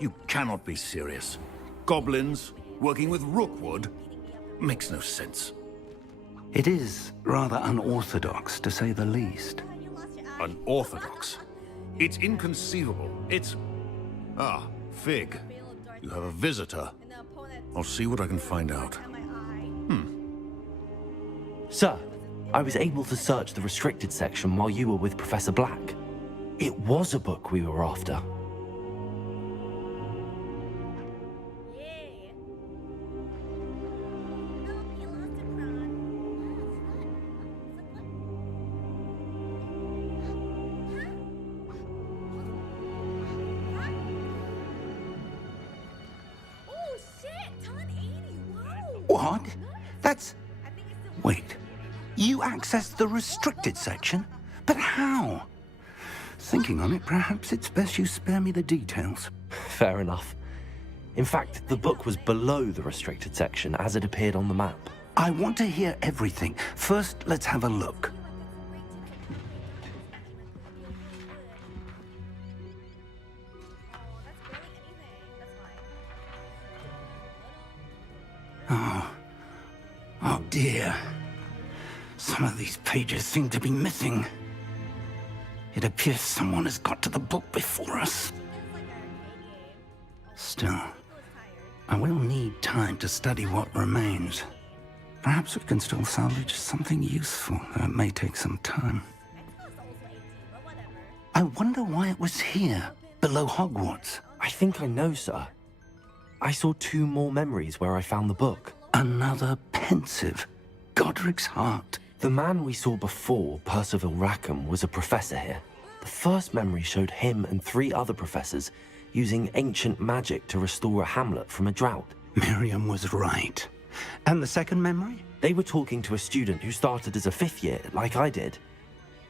You cannot be serious. Goblins working with Rookwood? Makes no sense. It is rather unorthodox, to say the least. Unorthodox? It's inconceivable. It's... Ah, Fig. You have a visitor. I'll see what I can find out. Sir, I was able to search the restricted section while you were with Professor Black. It was a book we were after. What? That's... Wait. You accessed the restricted section? But how? Thinking on it, perhaps it's best you spare me the details. Fair enough. In fact, the book was below the restricted section as it appeared on the map. I want to hear everything. First, let's have a look. Oh dear. Some of these pages seem to be missing. It appears someone has got to the book before us. Still, I will need time to study what remains. Perhaps we can still salvage something useful, though it may take some time. I wonder why it was here, below Hogwarts. I think I know, sir. I saw 2 more memories where I found the book. Another pensive. Godric's heart. The man we saw before, Percival Rackham, was a professor here. The first memory showed him and 3 other professors using ancient magic to restore a hamlet from a drought. Miriam was right. And the second memory? They were talking to a student who started as a 5th year, like I did.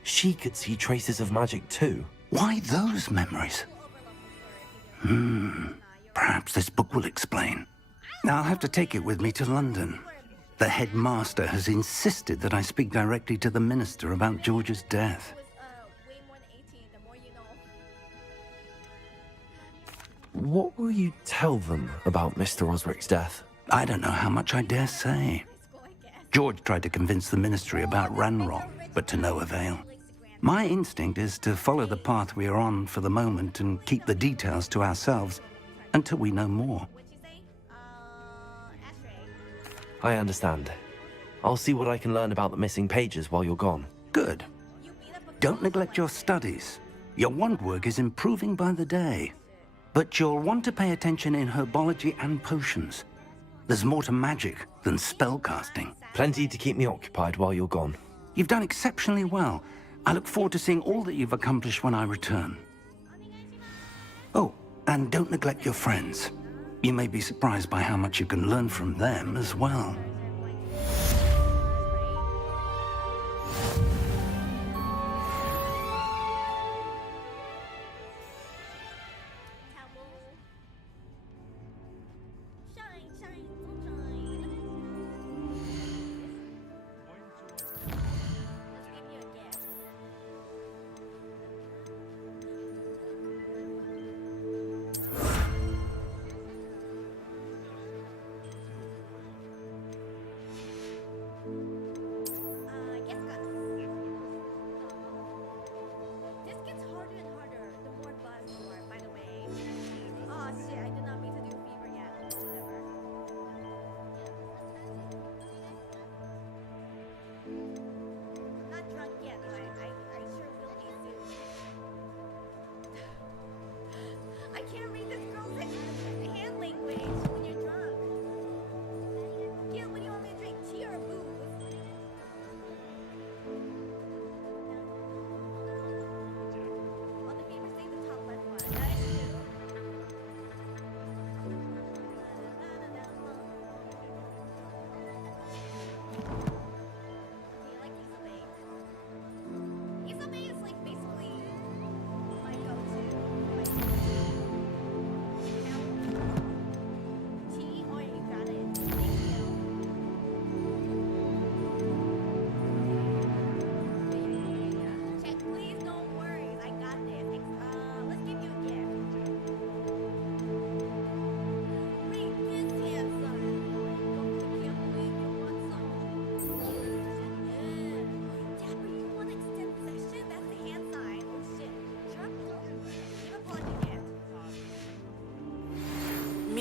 She could see traces of magic too. Why those memories? Perhaps this book will explain. Now I'll have to take it with me to London. The headmaster has insisted that I speak directly to the minister about George's death. What will you tell them about Mr. Osric's death? I don't know how much I dare say. George tried to convince the ministry about Ranrock, but to no avail. My instinct is to follow the path we are on for the moment and keep the details to ourselves until we know more. I understand. I'll see what I can learn about the missing pages while you're gone. Good. Don't neglect your studies. Your wand work is improving by the day. But you'll want to pay attention in herbology and potions. There's more to magic than spellcasting. Plenty to keep me occupied while you're gone. You've done exceptionally well. I look forward to seeing all that you've accomplished when I return. Oh, and don't neglect your friends. You may be surprised by how much you can learn from them as well.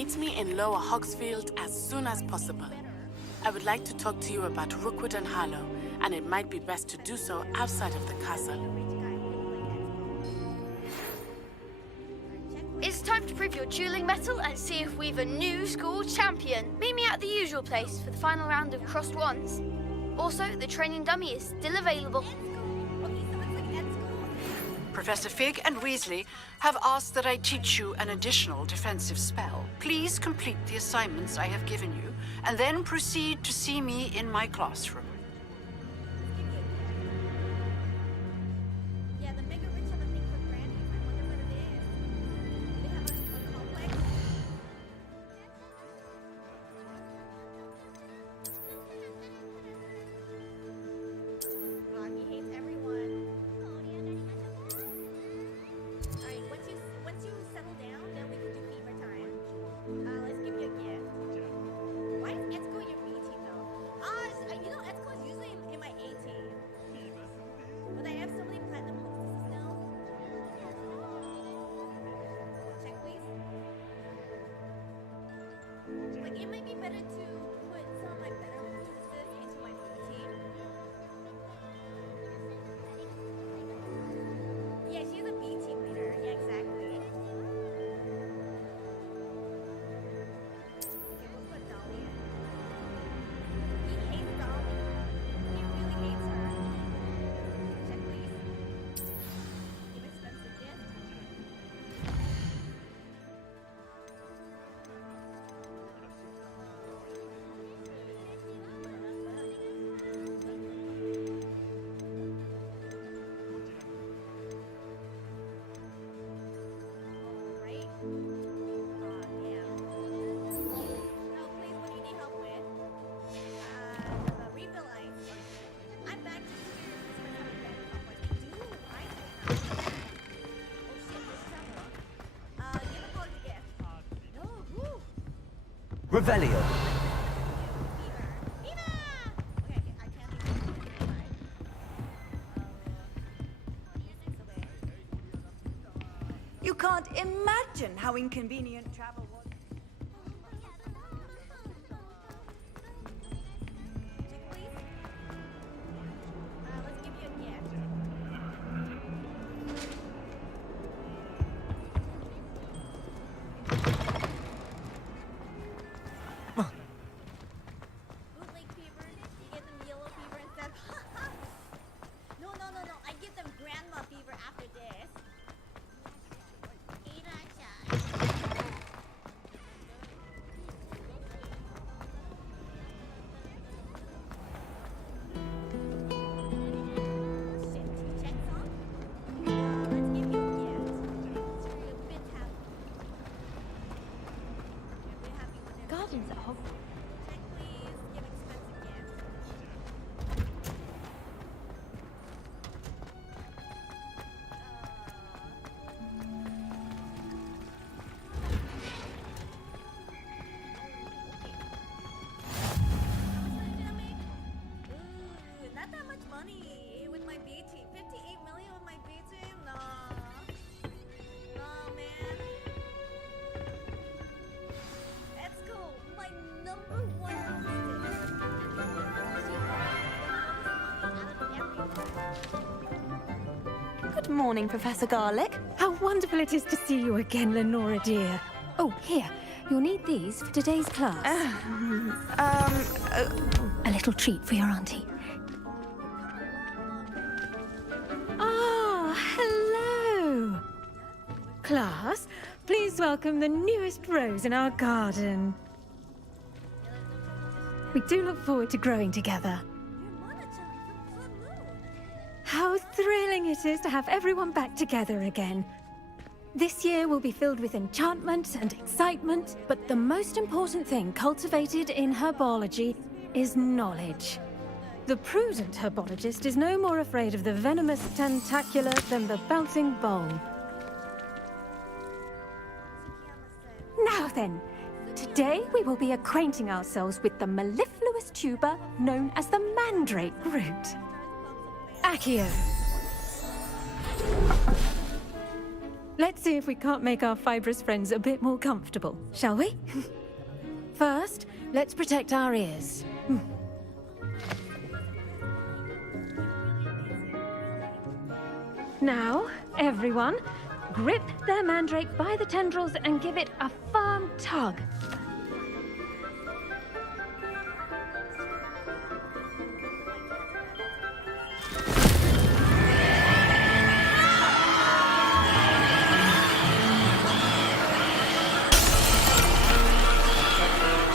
Meet me in Lower Hogsfield as soon as possible. I would like to talk to you about Rookwood and Harlow, and it might be best to do so outside of the castle. It's time to prove your dueling mettle and see if we've a new school champion. Meet me at the usual place for the final round of crossed wands. Also, the training dummy is still available. Professor Fig and Weasley have asked that I teach you an additional defensive spell. Please complete the assignments I have given you, and then proceed to see me in my classroom. Yeah, the mega rich have a thing for grannies. I wonder what it is. They have a complex. God, he hates everyone. Alright, once you settle down, then we can do fever time. Let's give you a gift. Why is Etsuko your B team though? You know, Etsuko is usually in my A team. But I have so many platinum hostesses now. Check, please. Like, it might be better to put some of my better hostesses into my B team. Yeah, she's a B team leader. Yeah, exactly. Okay, we'll put Dolly in. He hates Dolly. He really hates her. Check, please. Give expensive gift. Alright. Aw, damn. No, please, what do you need help with? The refill ice. I'm back to here. This one's having bad Hogwarts. They do ice right now. Oh shit, there's trouble. Give a code gift. No, woo! Revelio. Fever. Fever! Okay, I can't even. Alright. It's okay. You can't imagine how inconvenient travel was. Check, please. Let's give you a gift. Bootleg fever. You get them yellow fever instead. No. I give them grandma fever after this. Shit, 2 checks on? Let's give you a gift. So you're a bit happy. You're a bit happy with it. Gardens at Hogwarts. Check, please. Give expensive gift. Ooh, not that much money with my B team. 58 million with my B team? Nah. Nah, man. Let's go. My number one Good morning, Professor Garlick. How wonderful it is to see you again, Lenora dear. Oh, here. You'll need these for today's class. A little treat for your auntie. Ah, hello. Class, please welcome the newest rose in our garden. We do look forward to growing together. How thrilling it is to have everyone back together again. This year will be filled with enchantment and excitement, but the most important thing cultivated in herbology is knowledge. The prudent herbologist is no more afraid of the venomous tentacula than the bouncing bowl. Now then, today we will be acquainting ourselves with the mellifluous tuber known as the mandrake root. Accio. Let's see if we can't make our fibrous friends a bit more comfortable, shall we? First, let's protect our ears. Now, everyone, grip their mandrake by the tendrils and give it a firm tug.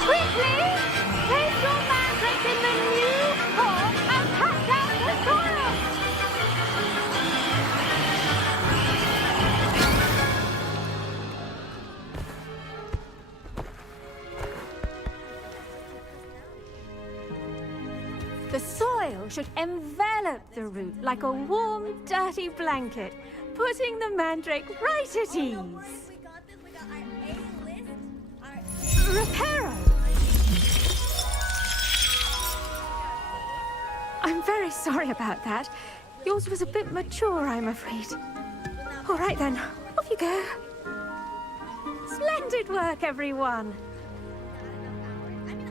Quickly, place your mandrake in the new hole and pack out the soil! The soil should envelop the root like a warm, dirty blanket, putting the mandrake right at ease. We got this. We got our A-list. Reparo! I'm very sorry about that. Yours was a bit mature, I'm afraid. All right then, off you go. Splendid work, everyone. I mean,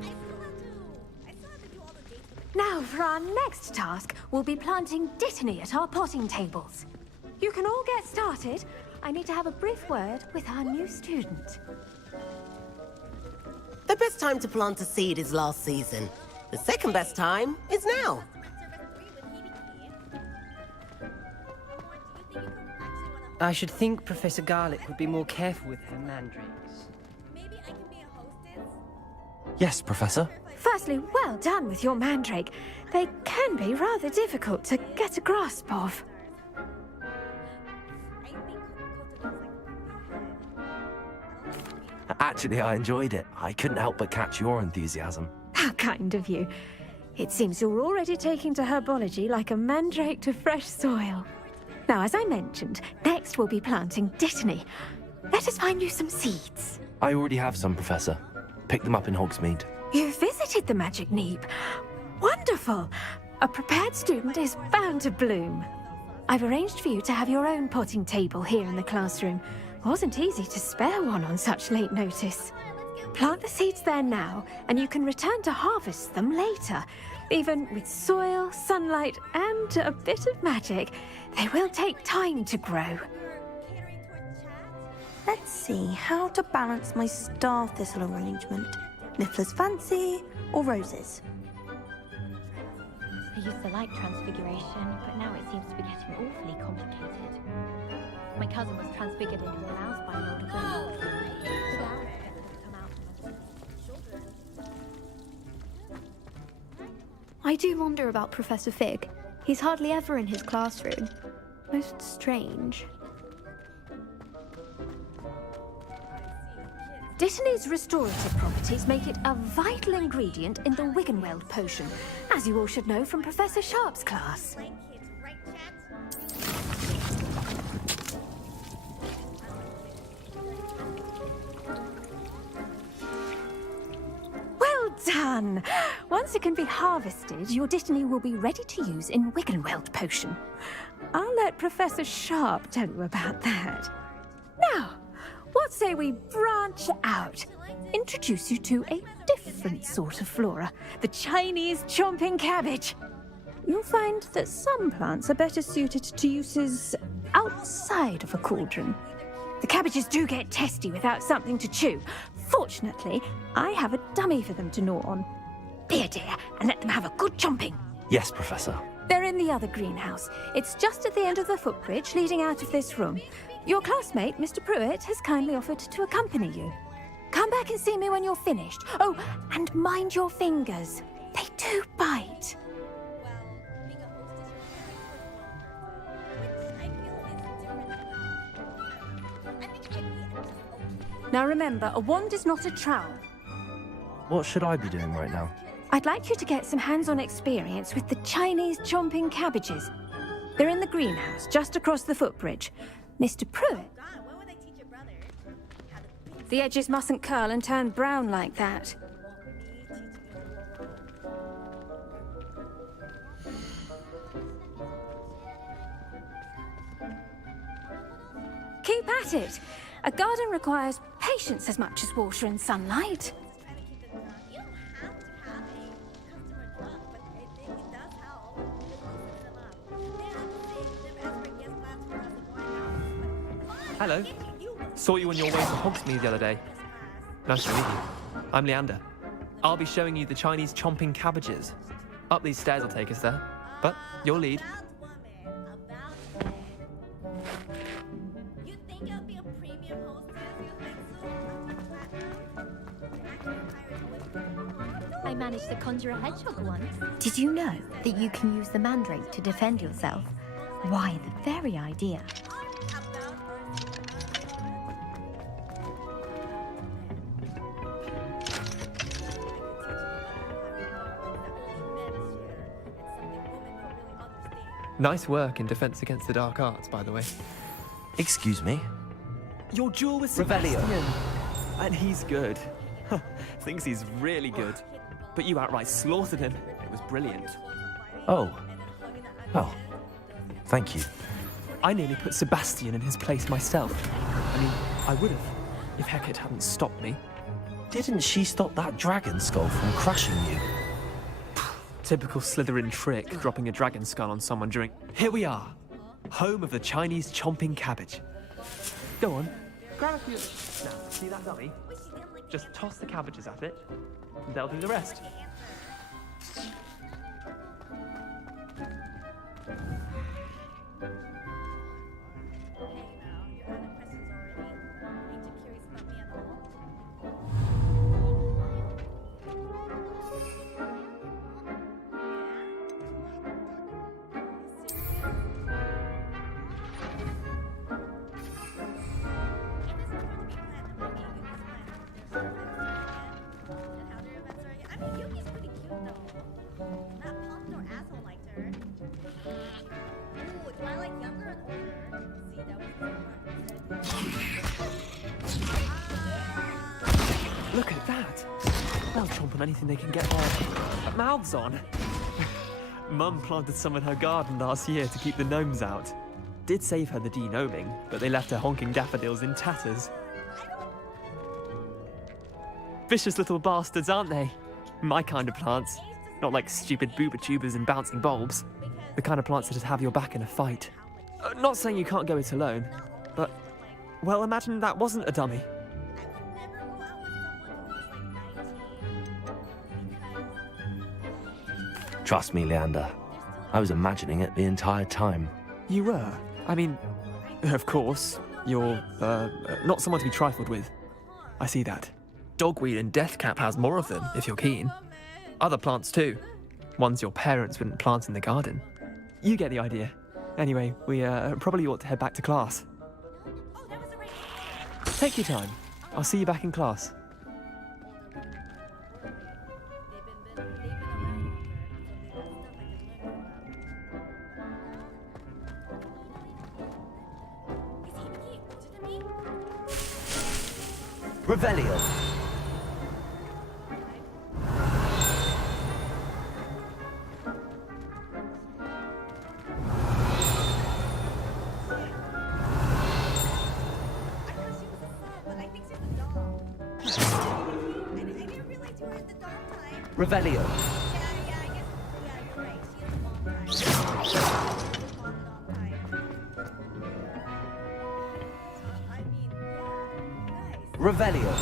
I still have to do all the dates with the Now, for our next task, we'll be planting dittany at our potting tables. You can all get started. I need to have a brief word with our new student. The best time to plant a seed is last season. The second best time is now. I should think Professor Garlick would be more careful with her mandrakes. Maybe I can be a hostess? Yes, Professor. Firstly, well done with your mandrake. They can be rather difficult to get a grasp of. I think Coco's Actually, I enjoyed it. I couldn't help but catch your enthusiasm. How kind of you. It seems you're already taking to herbology like a mandrake to fresh soil. Now, as I mentioned, next we'll be planting dittany. Let us find you some seeds. I already have some, Professor. Picked them up in Hogsmeade. You visited the Magic Neep. Wonderful! A prepared student is bound to bloom. I've arranged for you to have your own potting table here in the classroom. Wasn't easy to spare one on such late notice. Plant the seeds there now, and you can return to harvest them later. Even with soil, sunlight, and a bit of magic, they will take time to grow. Let's see how to balance my star thistle arrangement. Niffler's fancy or roses? I used to like transfiguration, but now it seems to be getting awfully complicated. My cousin was transfigured into a mouse by an older woman. I do wonder about Professor Fig. He's hardly ever in his classroom. Most strange. Dittany's restorative properties make it a vital ingredient in the Wiggenweld potion, as you all should know from Professor Sharp's class. Well done! Once it can be harvested, your dittany will be ready to use in Wiggenweld potion. I'll let Professor Sharp tell you about that. Now, what say we branch out? Introduce you to a different sort of flora, the Chinese chomping cabbage. You'll find that some plants are better suited to uses outside of a cauldron. The cabbages do get testy without something to chew. Fortunately, I have a dummy for them to gnaw on. Dear, and let them have a good chomping. Yes, Professor. They're in the other greenhouse. It's just at the end of the footbridge leading out of this room. Your classmate, Mr. Pruitt, has kindly offered to accompany you. Come back and see me when you're finished. Oh, and mind your fingers. They do bite. Now remember, a wand is not a trowel. What should I be doing right now? I'd like you to get some hands-on experience with the Chinese chomping cabbages. They're in the greenhouse, just across the footbridge. Mr. Pruitt. The edges mustn't curl and turn brown like that. Keep keep at it. A garden requires patience as much as water and sunlight. You don't have to have a customer drunk, but it does help. It loosens them up. They have to say them as for guest class for us and whatnot. Hello. Saw you on your way to Hogsmeade the other day. Nice to meet you. I'm Leander. I'll be showing you the Chinese chomping cabbages. Up these stairs will take us there. But your lead. You think I'll be a premium hostess? You think so? I managed to conjure a hedgehog once. Did you know that you can use the mandrake to defend yourself? Why, the very idea. Nice work in Defense Against the Dark Arts, by the way. Excuse me? Your duel with Revelio. Sebastian. And he's good. Thinks he's really good. But you outright slaughtered him. It was brilliant. Oh. Well, thank you. I nearly put Sebastian in his place myself. I mean, I would have, if Hecate hadn't stopped me. Didn't she stop that dragon skull from crushing you? Typical Slytherin trick, dropping a dragon skull on someone during... Here we are, home of the Chinese chomping cabbage. Go on, grab a few... Now, see that dummy? Just toss the cabbages at it, and they'll do the rest. Look at that! They'll chomp on anything they can get their mouths on. Mum planted some in her garden last year to keep the gnomes out. Did save her the de-gnoming, but they left her honking daffodils in tatters. Vicious little bastards, aren't they? My kind of plants. Not like stupid booba tubers and bouncing bulbs. The kind of plants that just have your back in a fight. Not saying you can't go it alone, but... Well, imagine that wasn't a dummy. Trust me, Leander. I was imagining it the entire time. You were? I mean, of course, you're, not someone to be trifled with. I see that. Dogweed and deathcap has more of them, if you're keen. Other plants too. Ones your parents wouldn't plant in the garden. You get the idea. Anyway, we probably ought to head back to class. Take your time. I'll see you back in class. Revelio. Revelio. Revelio.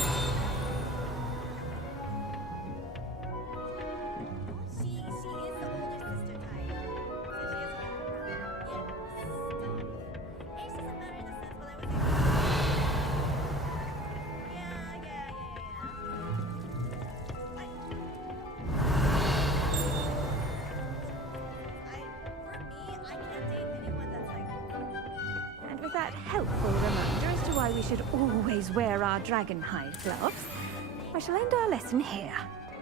Helpful reminder as to why we should always wear our dragon hide gloves. I shall end our lesson here.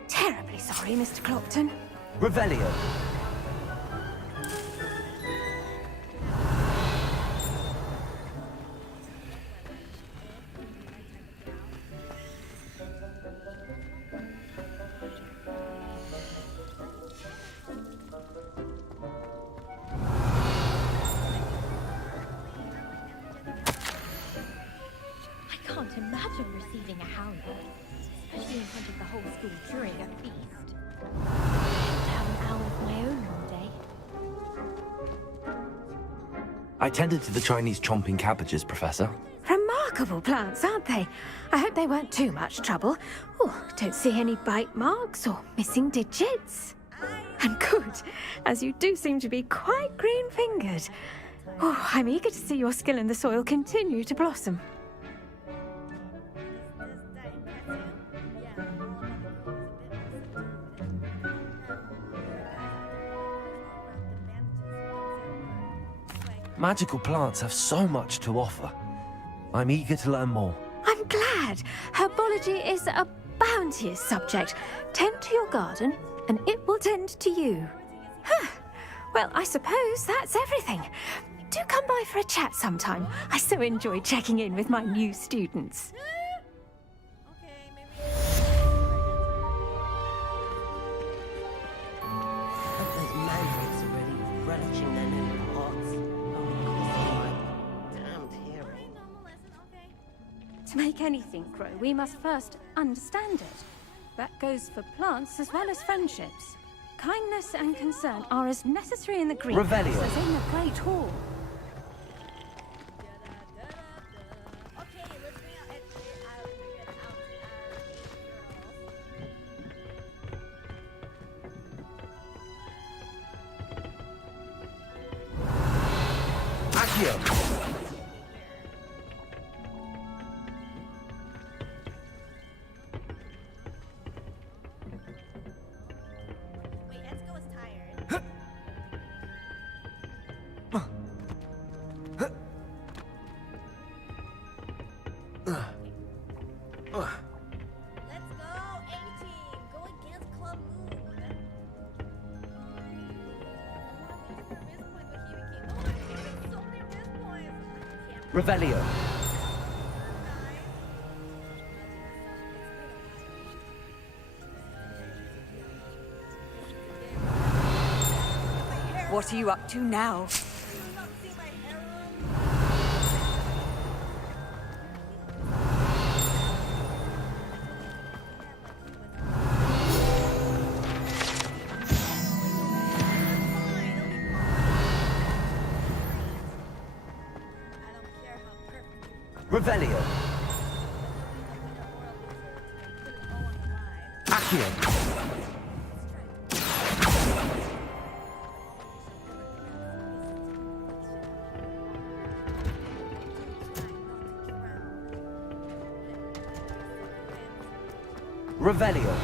Terribly sorry, Mr. Clopton. Revelio. be in front of the whole school during a feast. To have an hour of my own one day. I tended to the Chinese chomping cabbages, Professor. Remarkable plants, aren't they? I hope they weren't too much trouble. Oh, don't see any bite marks or missing digits. And good, as you do seem to be quite green-fingered. Oh, I'm eager to see your skill in the soil continue to blossom. Magical plants have so much to offer. I'm eager to learn more. I'm glad. Herbology is a bounteous subject. Tend to your garden, and it will tend to you. Huh. Well, I suppose that's everything. Do come by for a chat sometime. I so enjoy checking in with my new students. Those mandrakes are really relishing their new pots. Oh, my damned hearing. To make anything grow, we must first understand it. That goes for plants as well as friendships. Kindness and concern are as necessary in the greenhouse Revelio. as in the Great Hall. Accio! Wait, Etsuko is tired. Let's go, A-Team! Go against Club Moon! Revelio. What are you up to now? Revelio. Accio. Revelio.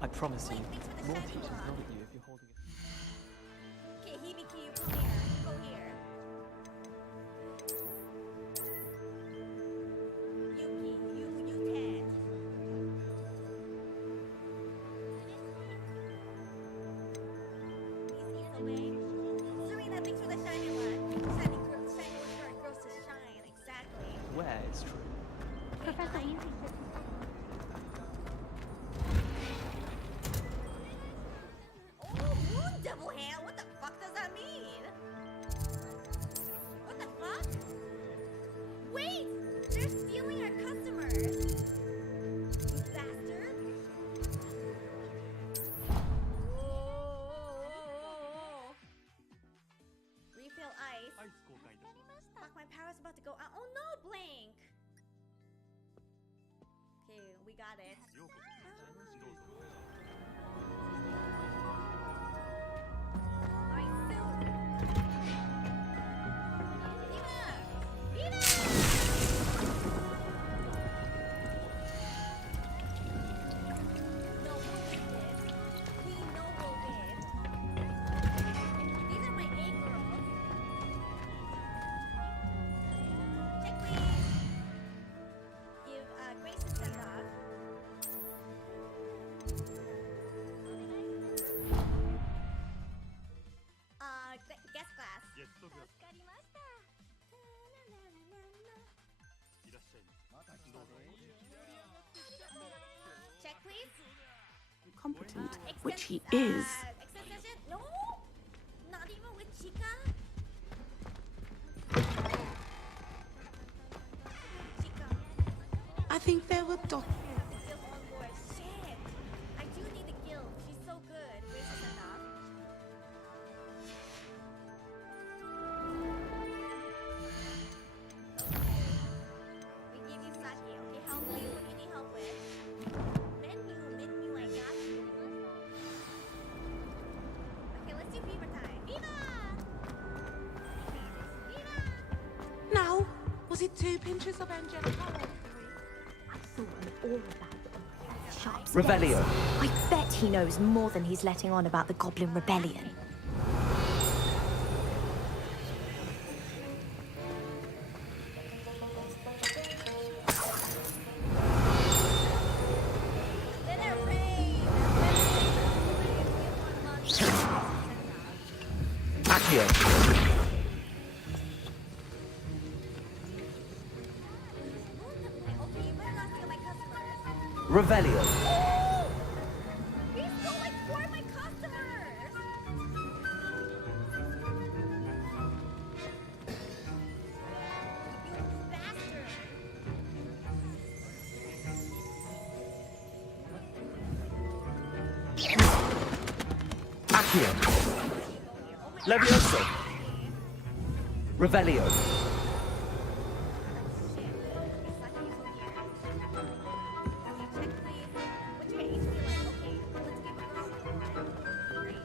I promise you, more teachers nod at you if you're holding a... Okay, Hibiki, you come here. Go here. Yuki, you can. Easy away. Serena, thanks for the shiny one. Shiny girls to shine, exactly. Where is true? Professor Weasley said Guest class. Check, please. Competent, which he is. Extension? No! Not even with Chica? I think there were doc. Guild on board. Shit! I do need the guild. She's so good. Racist enough. We give you sake. Okay, help me. What do you need help with? Menu, I got you. Okay, let's do fever time. Viva! Viva! Now, was it 2 pinches of angelica? I saw an aura bag on the sharp Revelio. I bet he knows more than he's letting on about the Goblin Rebellion. Let it rain! Accio. Okay, you better not steal my customers. Revelio. He stole like 4 of my customers! You bastard! Accio. Levioso. Revelio. Check, please. What's your HP like? Okay, let's give a girl. Great.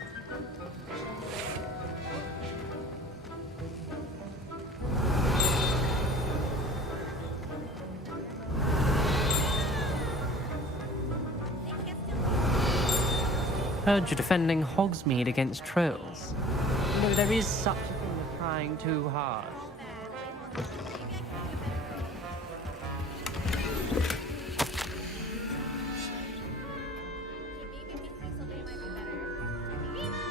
They can't steal Heard you're defending Hogsmeade against trolls. You know, there is such a thing as trying too hard. all that. Wait, hold on. Maybe I can do a better girl. Okay, maybe if you so they might be better. Viva!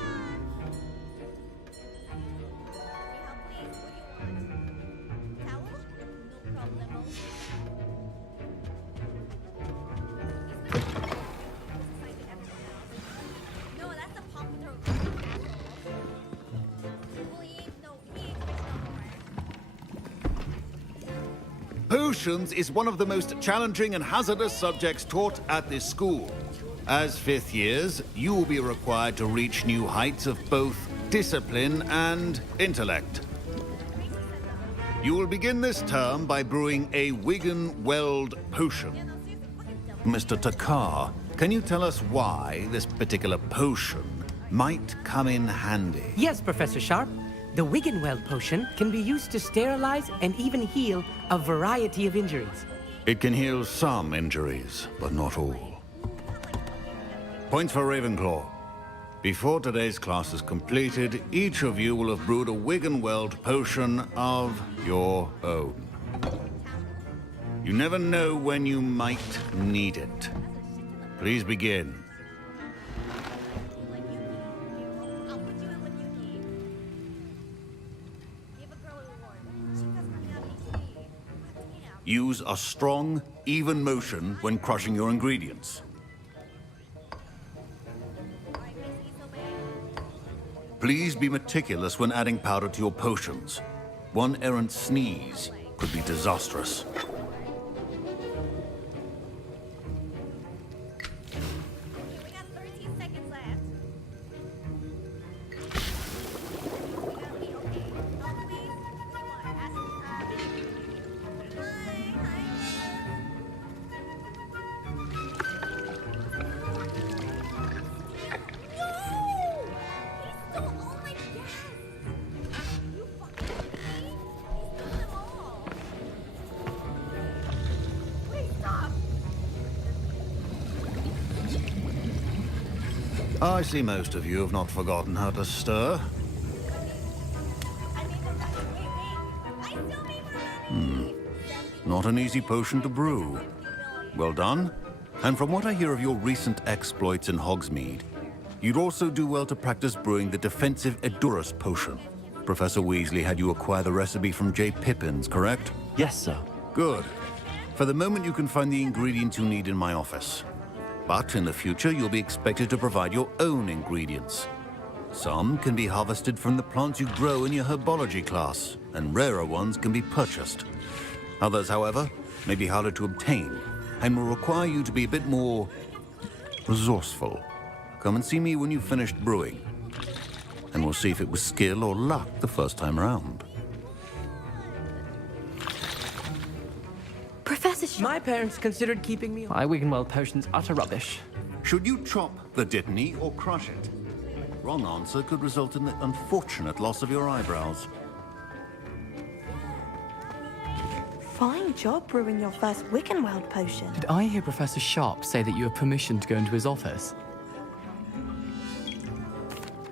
Okay, help please. What do you want? Towel? No problemo. No, that's a pop throat. Well, he ain't rich no more. Potions is one of the most challenging and hazardous subjects taught at this school. As 5th years, you will be required to reach new heights of both discipline and intellect. You will begin this term by brewing a Wigan-Weld potion. Mr. Takar, can you tell us why this particular potion might come in handy? Yes, Professor Sharp. The Wiggenweld potion can be used to sterilize and even heal a variety of injuries. It can heal some injuries, but not all. Points for Ravenclaw. Before today's class is completed, each of you will have brewed a Wiggenweld potion of your own. You never know when you might need it. Please begin. I'll put you in with Yuki. Give a girl a reward. Chica's running out of HP. Damn. Use a strong, even motion when crushing your ingredients. Alright, Miss Isobe. Please be meticulous when adding powder to your potions. One errant sneeze could be disastrous. Okay, we got 13 seconds left. We gotta be okay. No, please. What do you want? Ask, hi. I see most of you have not forgotten how to stir. Not an easy potion to brew. Well done. And from what I hear of your recent exploits in Hogsmeade, you'd also do well to practice brewing the defensive Edurus potion. Professor Weasley had you acquire the recipe from J. Pippins, correct? Yes, sir. Good. For the moment, you can find the ingredients you need in my office. But in the future, you'll be expected to provide your own ingredients. Some can be harvested from the plants you grow in your herbology class, and rarer ones can be purchased. Others, however, may be harder to obtain, and will require you to be a bit more resourceful. Come and see me when you've finished brewing, and we'll see if it was skill or luck the first time around. Professor Shaw. My parents considered keeping me. My Wiggenweld potion's utter rubbish. Should you chop the Dittany or crush it? Wrong answer could result in the unfortunate loss of your eyebrows. Fine job brewing your first Wiccanweld potion. Did I hear Professor Sharp say that you have permission to go into his office?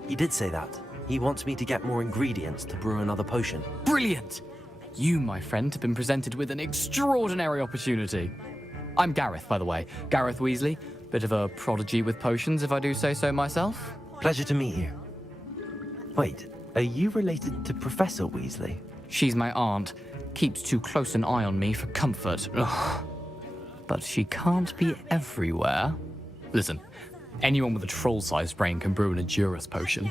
He did say that. He wants me to get more ingredients to brew another potion. Brilliant! You, my friend, have been presented with an extraordinary opportunity. I'm Gareth, by the way. Gareth Weasley. Bit of a prodigy with potions, if I do say so myself. Pleasure to meet you. Wait, are you related to Professor Weasley? She's my aunt. Keeps too close an eye on me for comfort. Ugh. But she can't be everywhere. Listen, anyone with a troll-sized brain can brew an Edurus potion.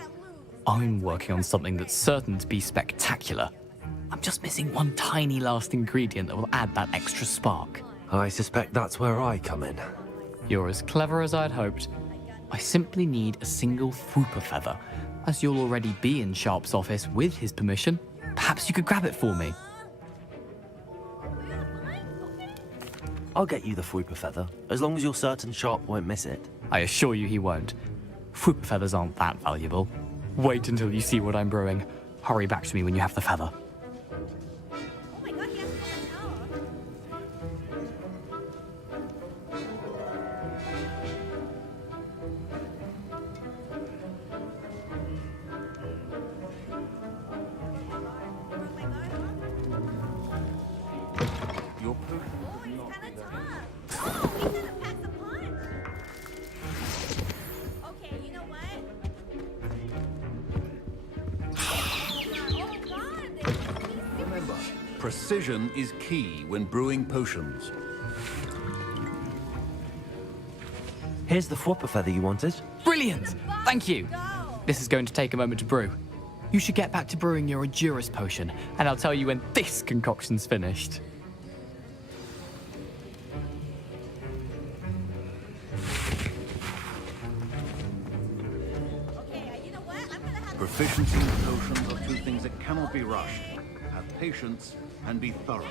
I'm working on something that's certain to be spectacular. I'm just missing one tiny last ingredient that will add that extra spark. I suspect that's where I come in. You're as clever as I'd hoped. I simply need a single Fwooper feather. As you'll already be in Sharp's office with his permission, perhaps you could grab it for me. I'll get you the Fwooper feather, as long as you're certain Sharp won't miss it. I assure you he won't. Fwooper feathers aren't that valuable. Wait until you see what I'm brewing. Hurry back to me when you have the feather. Precision is key when brewing potions. Here's the Fwooper feather you wanted. Brilliant! Thank you! This is going to take a moment to brew. You should get back to brewing your Edurus potion, and I'll tell you when this concoction's finished. Proficiency in potions are two things that cannot be rushed. Have patience and be thorough.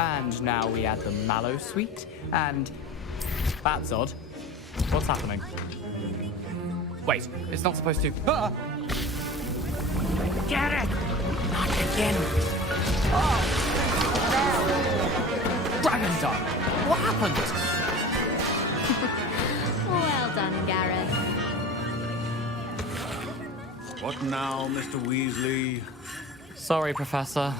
And now we add the mallow sweet, and that's odd. What's happening? Wait, it's not supposed to. Ah! Get it! Not again. Dragon's Dog! What happened? Well done, Gareth. What now, Mr. Weasley? Sorry, Professor.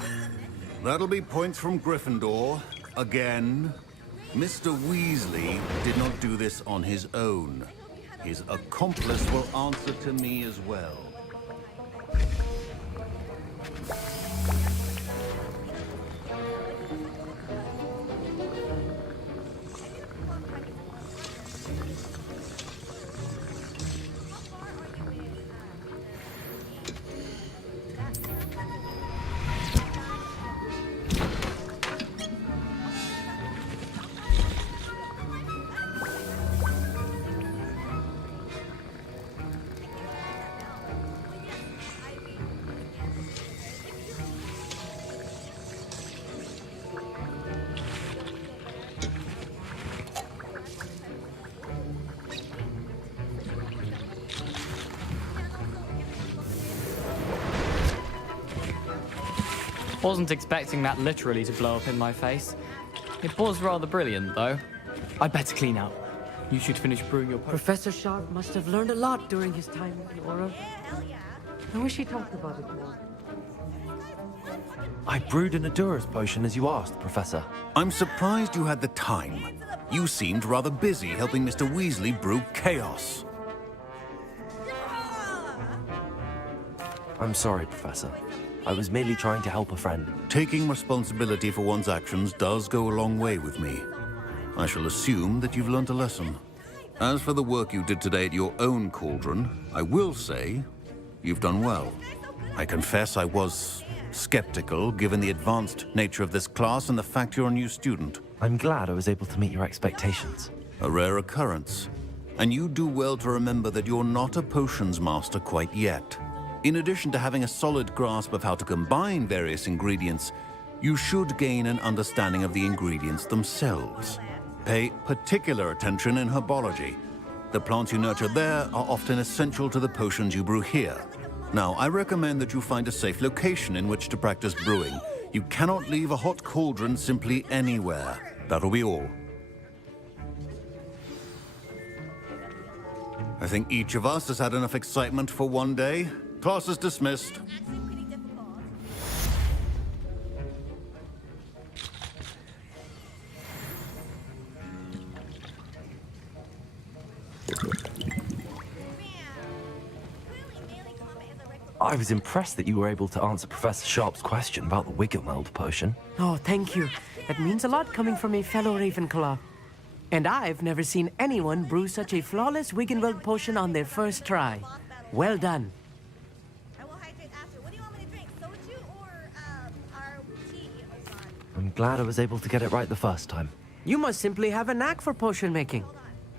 That'll be points from Gryffindor. Again. Mr. Weasley did not do this on his own. His accomplice will answer to me as well. Wasn't expecting that literally to blow up in my face. It was rather brilliant, though. I'd better clean up. You should finish brewing your potion. Professor Sharp must have learned a lot during his time in Aura. I wish he talked about it more. I brewed an Adura's potion as you asked, Professor. I'm surprised you had the time. You seemed rather busy helping Mr. Weasley brew chaos. I'm sorry, Professor. I was merely trying to help a friend. Taking responsibility for one's actions does go a long way with me. I shall assume that you've learnt a lesson. As for the work you did today at your own cauldron, I will say you've done well. I confess I was skeptical, given the advanced nature of this class and the fact you're a new student. I'm glad I was able to meet your expectations. A rare occurrence. And you do well to remember that you're not a potions master quite yet. In addition to having a solid grasp of how to combine various ingredients, you should gain an understanding of the ingredients themselves. Pay particular attention in herbology. The plants you nurture there are often essential to the potions you brew here. Now, I recommend that you find a safe location in which to practice brewing. You cannot leave a hot cauldron simply anywhere. That'll be all. I think each of us has had enough excitement for one day. Class is dismissed. I was impressed that you were able to answer Professor Sharp's question about the Wiggenweld potion. Oh, thank you. That means a lot coming from a fellow Ravenclaw. And I've never seen anyone brew such a flawless Wiggenweld potion on their first try. Well done. I'm glad I was able to get it right the first time. You must simply have a knack for potion making.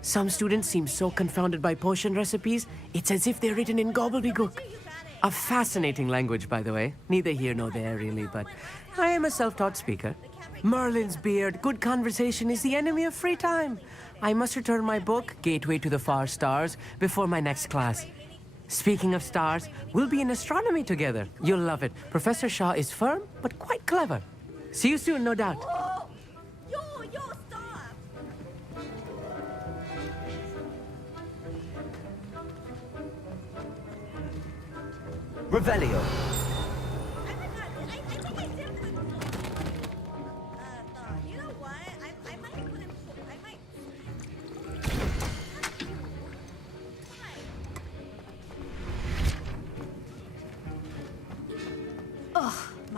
Some students seem so confounded by potion recipes, it's as if they're written in gobbledygook. A fascinating language, by the way. Neither here nor there, really, but I am a self-taught speaker. Merlin's beard, good conversation is the enemy of free time. I must return my book, Gateway to the Far Stars, before my next class. Speaking of stars, we'll be in astronomy together. You'll love it. Professor Shaw is firm, but quite clever. See you soon, no doubt. Revelio.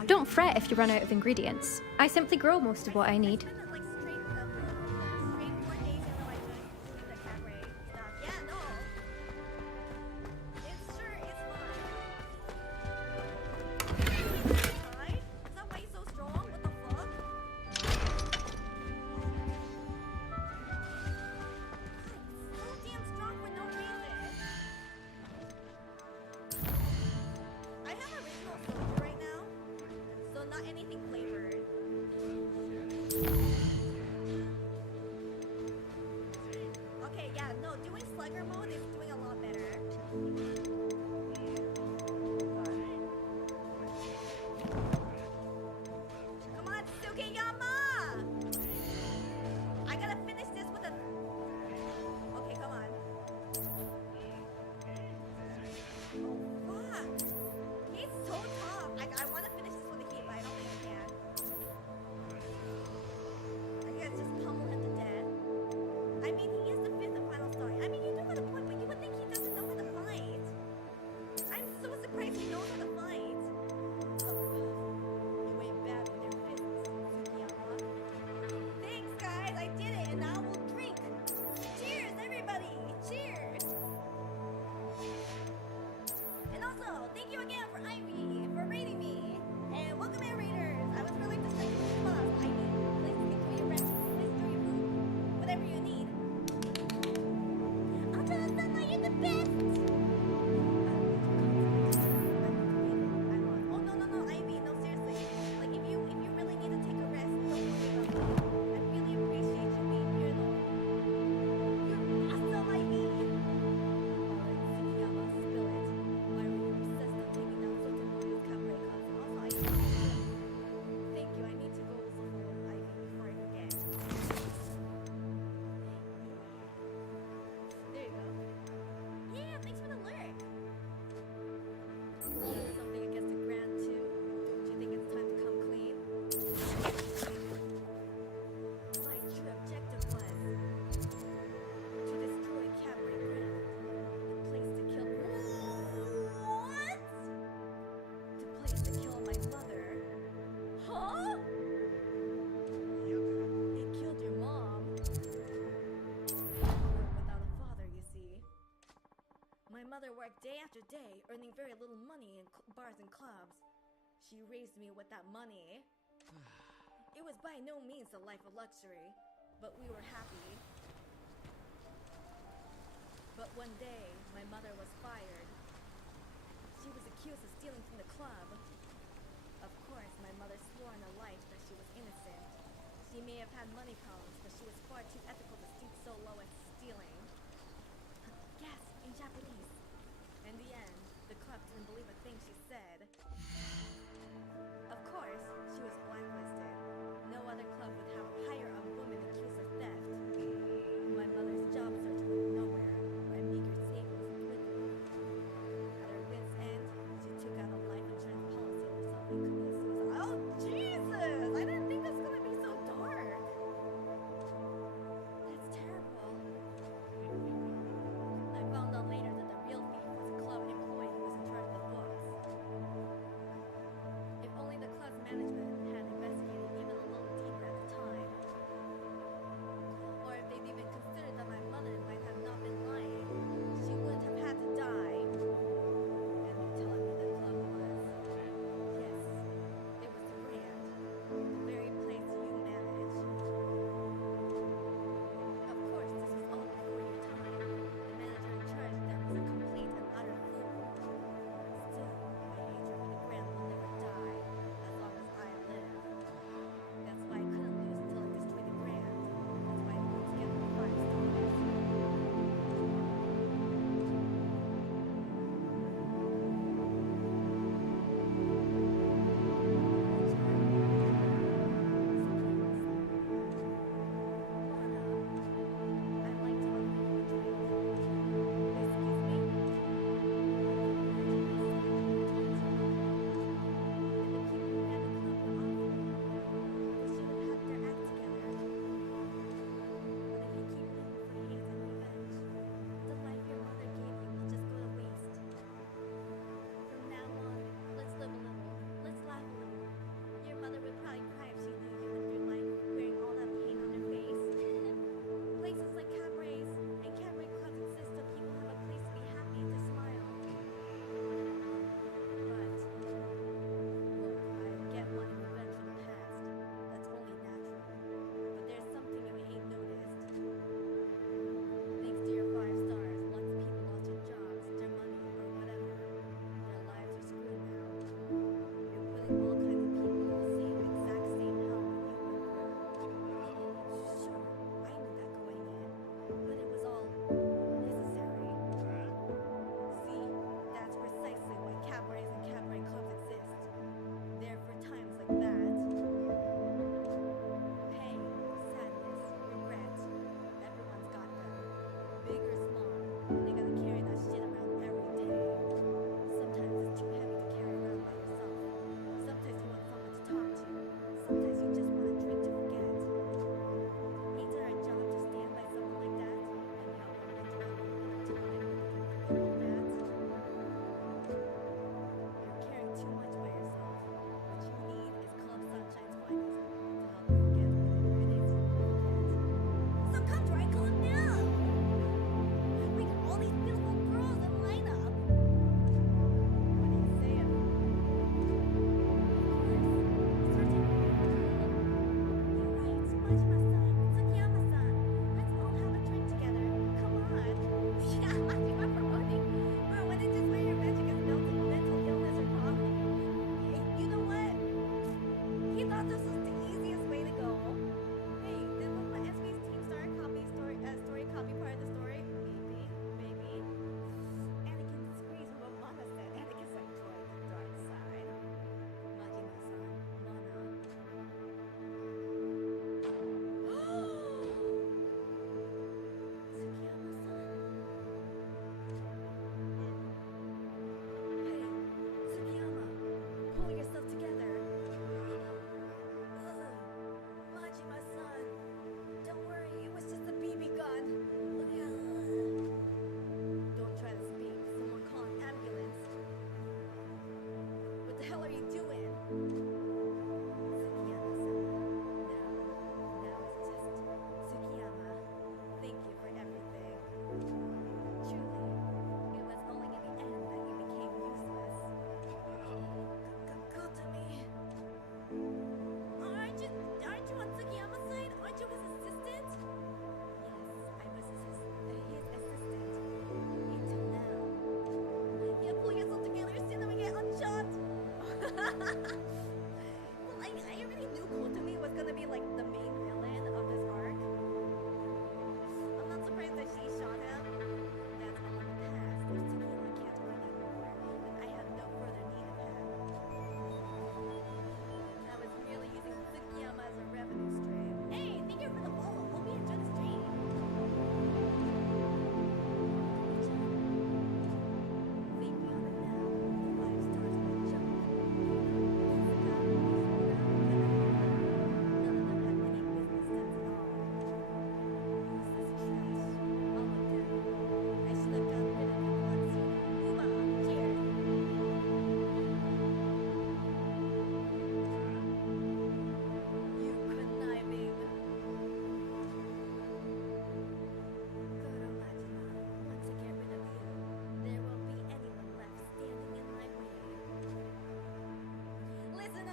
Don't fret if you run out of ingredients. I simply grow most of what I need. bars and clubs. She raised me with that money. It was by no means a life of luxury, but we were happy. But one day, my mother was fired. She was accused of stealing from the club. Of course, my mother swore on her life that she was innocent. She may have had money problems, but she was far too ethical to stoop so low as stealing. Yes, in Japanese. In the end, the club didn't believe a thing she said. Of course, she was blacklisted. No other club would hire a woman accused of theft. My mother's job search went nowhere. My meager savings dwindled. At her wit's end, she took out a life insurance policy on herself and committed suicide. Oh, Jesus! I didn't think this was gonna be so dark. That's terrible. I found out later that the real thief was a club employee who was in charge of the books.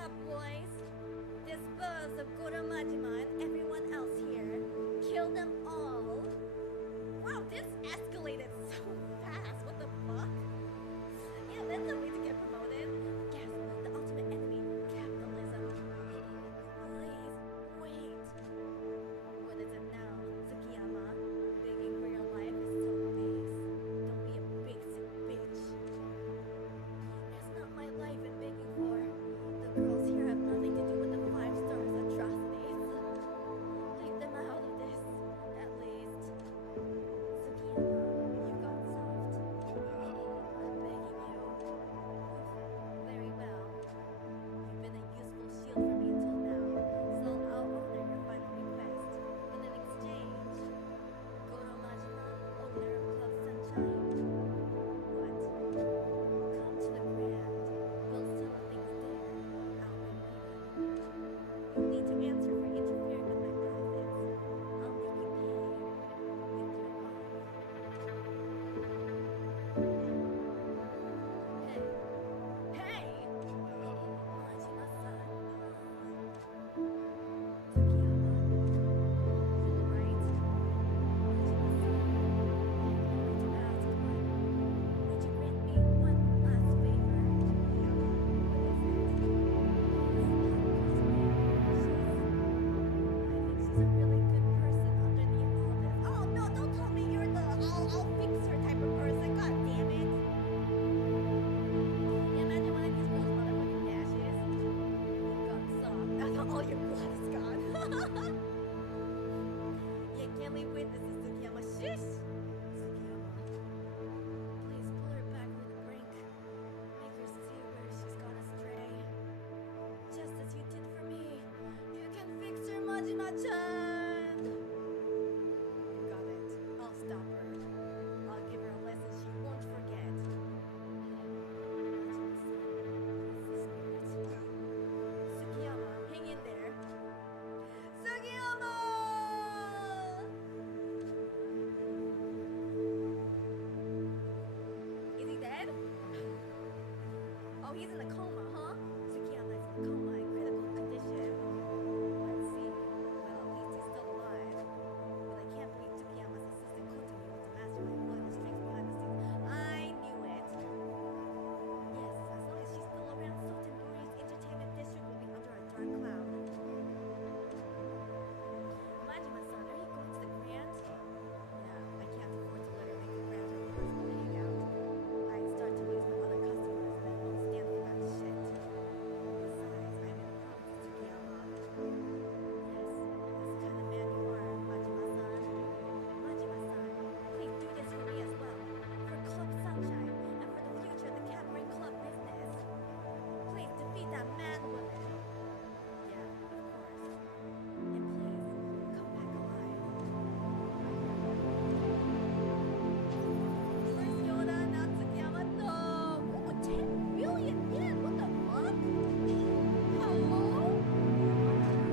up, boys. Dispose of Goro Majima and everyone else here. Kill them all. Wow, this escalated so fast. What the fuck? Yeah, that's a way to get promoted. Guess the ultimate enemy, capitalism. Please, wait. What is it now, Tsukiyama? Begging for your life is so base. Don't be a basic bitch. That's not my life I'm begging for. The girls here have nothing to do with the 5 stars atrocities. Leave them out of this, at least. Tsukiyama, you got soft. I'm begging you. Very well. You've been a useful shield for me until now, so I'll honor your final request. But in exchange, Goro Majima, owner of Club Sunshine. What? Come to the Grand. We'll settle things there. I'll be waiting. You need to answer for interfering with my profits. I'll make you pay with your life. Hey! Hey! Majima-san. Tsukiyama. Right? Would you grant me one last favor? I think she's a really good person underneath all this. Oh no, don't tell me you're the I'll fix her type of person. God damn it. Yeah, imagine one of these girls motherfucking dashes. You got soft. All your blood is gone. Yeah, can't leave witnesses, Tsukiyama. Shush! Tsukiyama. Please pull her back from the brink. Make her see where she's gone astray. Just as you did for me. You can fix her, Majima-chan! You got it. I'll stop her. I'll give her a lesson she won't forget. Majima-san, it's the spirit. Tsukiyama, hang in there. Tsukiyama! Is he dead? Oh, he's in a coma, huh? Tsukiyama is in a coma in critical condition. Let's see. Well, at least he's still alive. But I can't believe Tsukiyama's assistant Kotomi was the mastermind pulling the strings behind the scenes. I knew it. Yes, as long as she's still around, Sotenbori's entertainment district will be under a dark cloud. Majima-san, are you going to the Grand? Yeah, I can't afford to let her make the Grand her personal hangout. I'd start to lose my other customers and I won't stand for that shit. Besides, I made a promise to Tsukiyama. Yes, this kind of man you are, Majima-san. Majima-san, please do this for me as well. For Club Sunshine and for the future of the Cabaret Club business. Please defeat that man woman. Yeah, of course. And please, come back alive. First Yoda, now Tsukiyama. No! Ooh, 10 billion yen! What the fuck? Hello?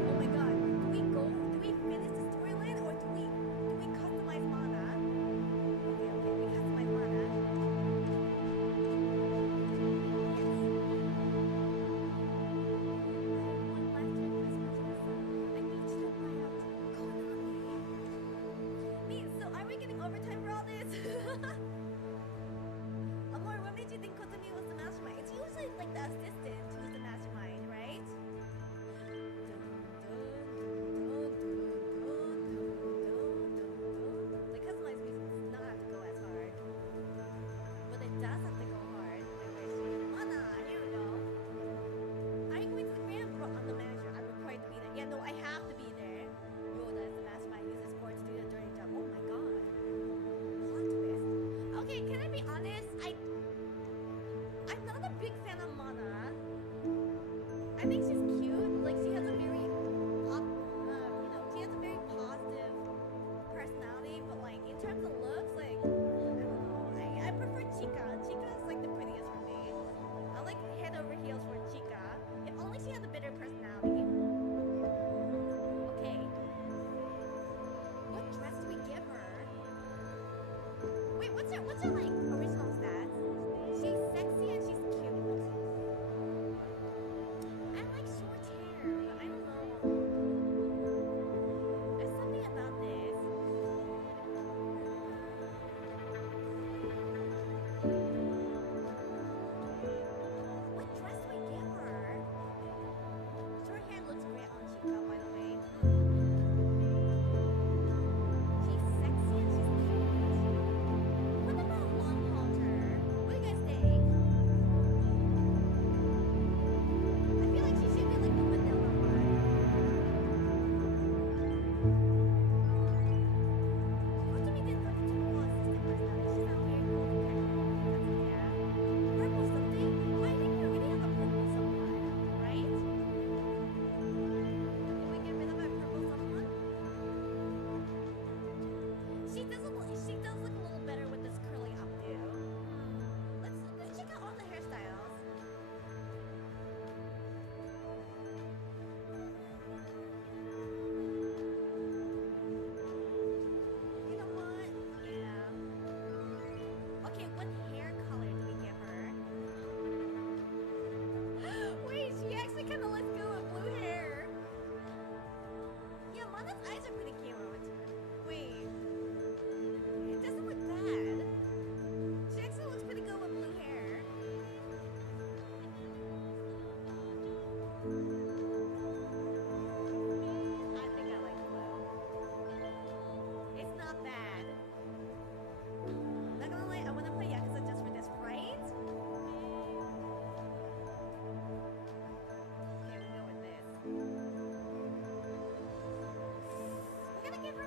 Oh my god. Do we finish the storyline or do we customize mana? Okay, we customize mana. So are we getting overtime for all this? Amor, what made you think Kotomi was the mastermind? It's usually like the assistant who's the mastermind, right? The customized music does not have to go as hard. But it does have to go hard. I wish. Mana, here we go. Are you going to the Grand? Bro, I'm the manager. I'm required to be there. Yeah, no, I have to be there. Yoda is the mastermind. Uses sports to do the dirty job. Oh my god. Plot twist. Okay, can I be honest? I'm not a big fan of Mana. I think she's cute. Like she has a very she has a very positive personality. But like in terms of looks, like I don't know. I prefer Chica. Chica is like the prettiest for me. I like head over heels for Chica. If only she has a better personality. Okay. What dress do we give her? Wait, what's her like original stats? She's sexy and she's cute. I like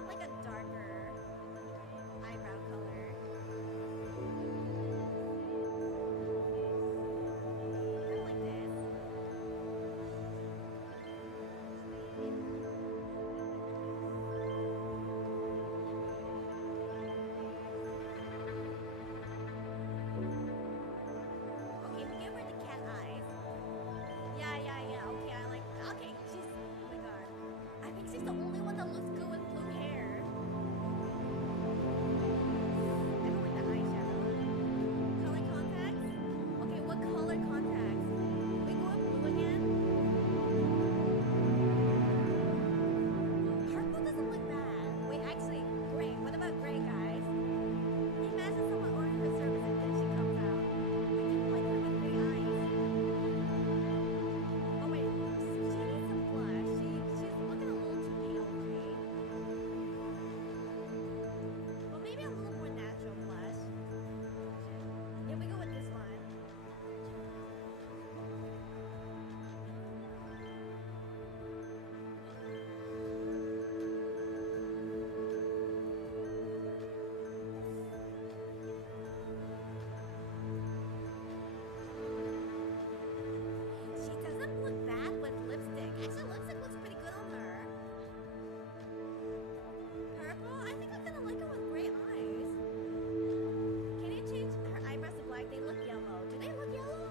want like a darker eyebrow color. Kind of like this. Okay, we give her the cat eyes. Yeah. Okay, I like. Okay, she's. Oh my god. I think she's the only one that looks good with blue hair. I don't like the eyeshadow. Color contacts? Okay, what color contacts? We go with blue again? Purple doesn't look bad. Wait, actually, gray. What about gray, guys? Imagine someone ordering her service and then she comes out. We didn't like her with gray eyes. Oh wait, she needs some blush. She's looking a little too pale for me. Well, maybe a little more natural blush. Yeah, we go with this one. She doesn't look bad with lipstick. Actually, lipstick looks pretty good on her. Purple? I think I'm gonna like her with gray eyes. Can you change her eyebrows to black? They look yellow. Do they look yellow?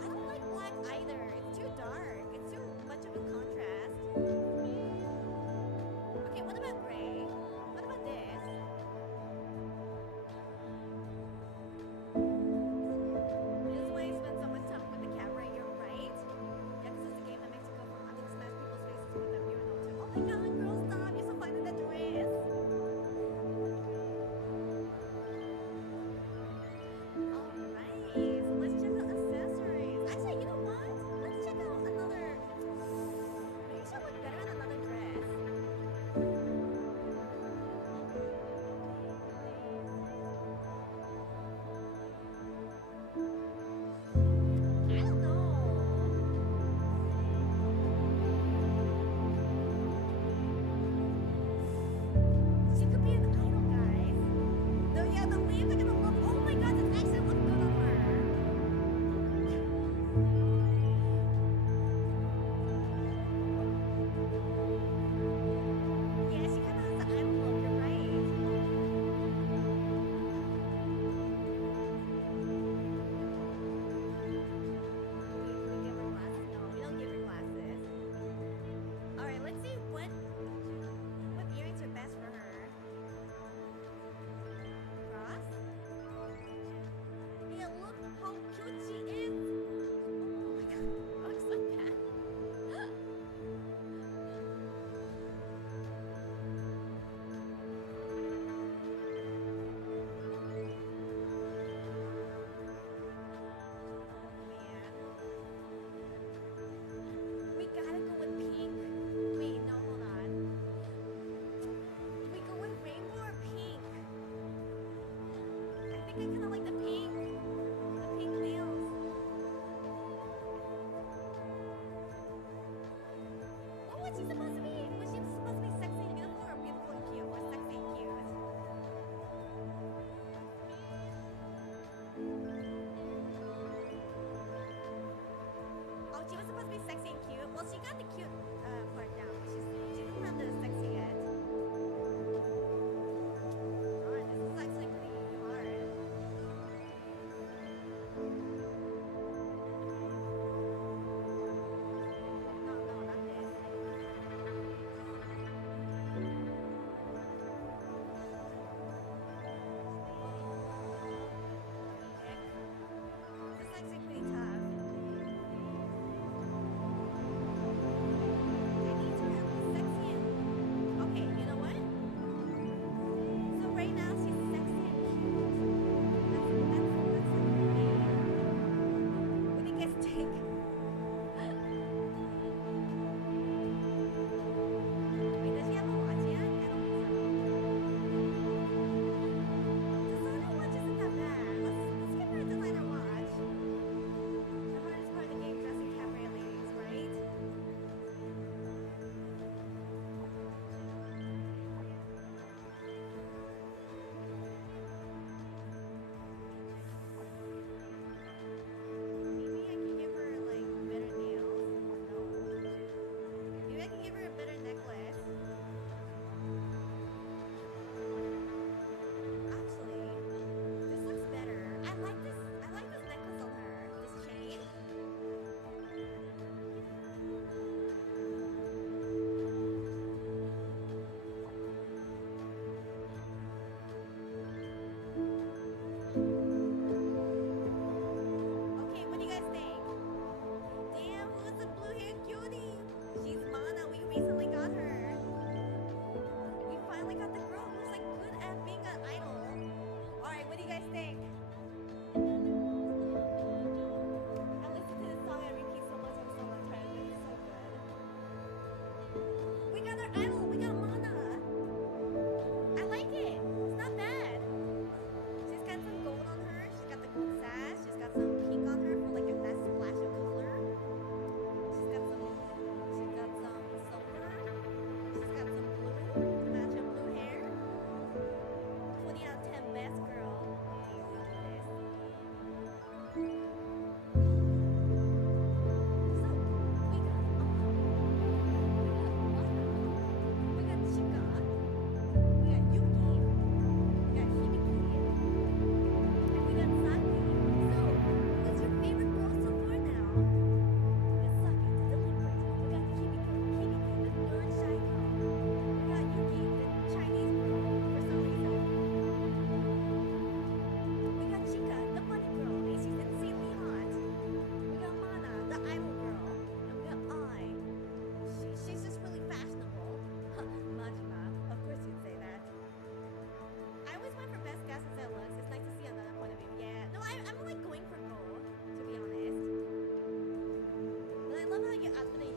I don't like black either. It's too dark. It's too much of a contrast. Okay, what about gray? What about this? This is why I spend so much time with the camera, you're right. Yeah, because it's a game that makes you go from hunting to smash people's faces with a urinal to, oh my god, girl, stop, you're so fine in that dress. Alright, so let's check out accessories. Actually, you know what? Let's check out another. Maybe she'll look better in another dress. I don't know. She could be an idol, guys. No, yeah, the waves are gonna look. Oh my god, this actually looks good on her. Yeah, she kind of has the idol look. You're right. We give her glasses? No, we don't give her glasses. Alright, let's see what earrings are best for her. Cross? Yeah, look how cute she is! Oh my god, looks like that. We gotta go with pink. Wait, no, hold on. Do we go with rainbow or pink? I think I kind of like the pink. The pink nails. What was she supposed to be? Was she supposed to be sexy and beautiful or beautiful and cute? Or sexy and cute? Oh, she was supposed to be sexy and cute. Well, she got the cute part down, but she doesn't have the sexy yet. God, this is actually pretty hard. No, not this. This is actually pretty tough. love how you asked for the